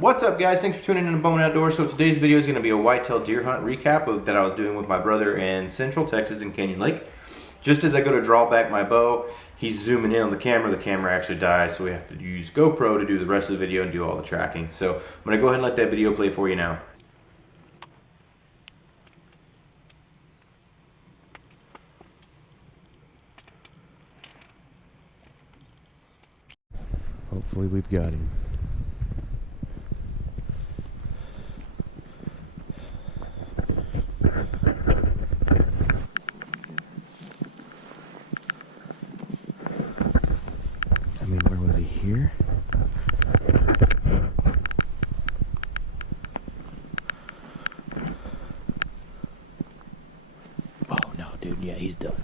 What's up, guys? Thanks for tuning in to Bowman Outdoors. So today's video is going to be a whitetail deer hunt recap that I was doing with my brother in Central Texas in Canyon Lake. Just as I go to draw back my bow, he's zooming in on the camera actually dies, so we have to use GoPro to do the rest of the video and do all the tracking. So I'm going to go ahead and let that video play for you now. Hopefully we've got him. I mean, where was he here? Oh no, dude, yeah, he's done.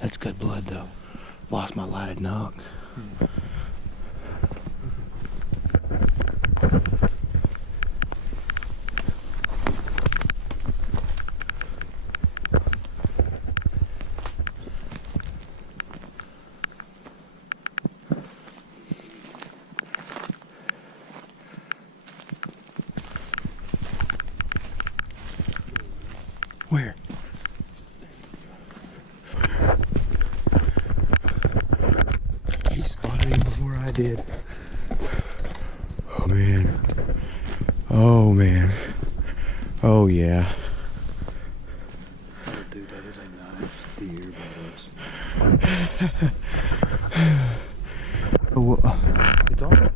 That's good blood, though. Lost my lighted knock. Where? He spotted him before I did. Oh man. Oh man. Oh yeah. Oh, dude, that is a nice deer, it's on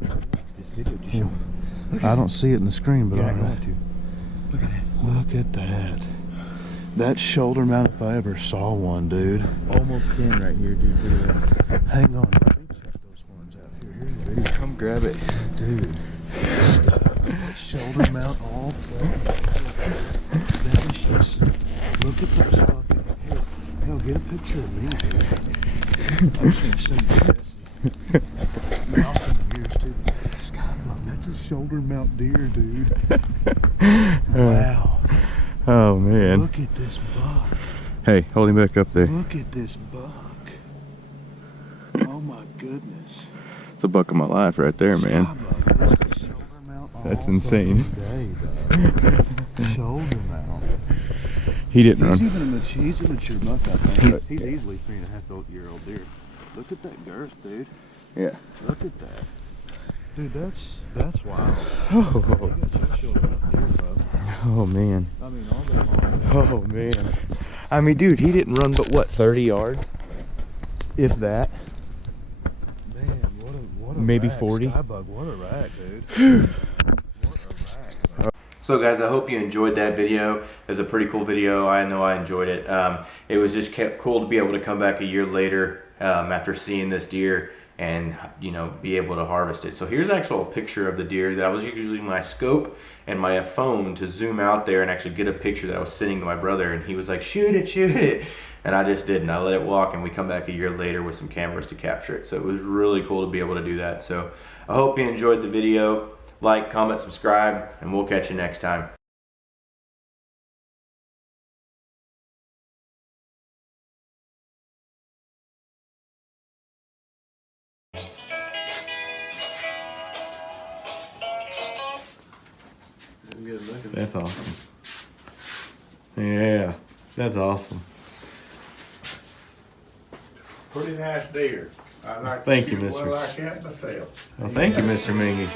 this video. Just show me. I don't see it in the screen, but I'm going to. Look at that. Look at that. That shoulder mount, if I ever saw one, dude. Almost 10 right here, dude. Look at that. Hang on, let me check those horns out here. Here's the video. Come grab it. Dude. Shoulder mount all flat. That is just, look at those fucking, hell, get a picture of me, dude. I'm just going to show you this. Mouse in the ears, too. That's a shoulder mount deer, dude. Wow. Oh man. Look at this buck. Hey, hold him back up there. Look at this buck. Oh my goodness. It's a buck of my life right there, man. That's insane. Shoulder mount. He didn't run. He's a mature buck, I think. He's easily 3.5-year-old deer. Look at that girth, dude. Yeah. Look at that. Dude, that's wild. Oh, oh man. I mean, all that. Oh man. I mean, dude, he didn't run but what, 30 yards? If that. Man, what a maybe rack. 40. Skybug, what a rack, dude. What a rack. So guys, I hope you enjoyed that video. It was a pretty cool video. I know I enjoyed it. It was just cool to be able to come back a year later after seeing this deer and be able to harvest it. So here's actually a picture of the deer that I was using my scope and my phone to zoom out there and actually get a picture that I was sending to my brother, and he was like, shoot it, and I just didn't. I let it walk, and we come back a year later with some cameras to capture it. So it was really cool to be able to do that. So I hope you enjoyed the video. Like, comment, subscribe, and we'll catch you next time. That's awesome. Yeah, that's awesome. Pretty nice deer. I like Thank to you, shoot mister. one like that myself. Well, thank you, Mr. Mingy.